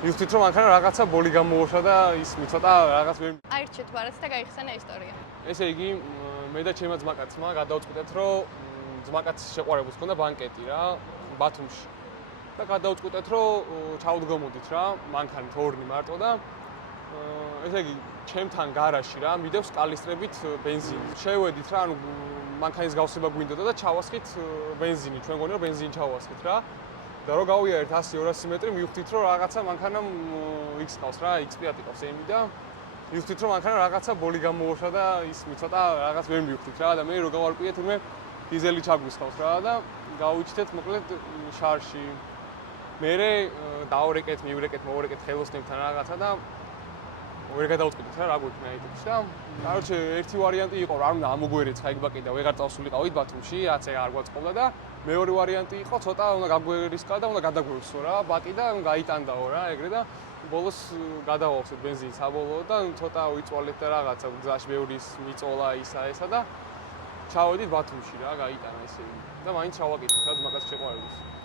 მივხვდით რომ მანქანა რაღაცა ბოლი გამოუშვა და ის მიცოტა რაღაც ვერ აირჩიეთ ბარათს და გაიხსენა ისტორია. ესე იგი მე და ჩემი ძმაკაცმა გადავწყვიტეთ რომ ძმაკაცის შეყვარებულს ჰქონდა ბანკეტი რა ბათუმში და გადავწყვიტეთ რომ ჩავდგომოდით რა მანქანით ორნი მარტო და ესე იგი ჩემთან გარაჟში რა მიდევს კალისტრებით ბენზინი. შევედით რა ანუ მანქანის გავსება გვინდოდა და ჩავასხით ბენზინი. ჩვენ გონი რომ ბენზინი ჩავასხით რა. და რო გავიარეთ 100-200 მეტრი მივხვდით რომ რაღაცა მანქანამ X ყავს რა, X5 ყავს ემი და მივხვდით რომ მანქანა რაღაცა ბოლი გამოუშვა და ის მიცოტა რაღაც ვერ მივხვდით რა და მე რო გავარკვიეთ მე დიზელი ჩაგვისხავს რა და გავიჩნდეთ მოკლედ შარში. მერე დავრეკეთ, მივრეკეთ, მოვარეკეთ ხელოსნებთან რაღაცა და ვერ გადავწყვიტეთ რა გვექნა ეთქს და კაროჩე ერთი ვარიანტი იყო რა უნდა ამოგვერეცხა იქ ბაკი და ვეღარ წავსულიყავით ბათუმში, რაცე არ გვაწყობდა და მეორე ვარიანტი იყო ცოტა უნდა გაგვერისკა და უნდა გადაგვევსო რა ბაკი და გაიტანდაო რა ეგრე და ბოლოს გადავავსეთ ბენზინს საბოლოოდ და ცოტა ვიწვალეთ და რაღაცა გზაში ბევრი მიწოლა ისა ესა და ჩავედით ბათუმში რა გაიტანა ესე იგი და მაინც ჩავაკეთეთ რა ძმაკაც შეყვარებულს.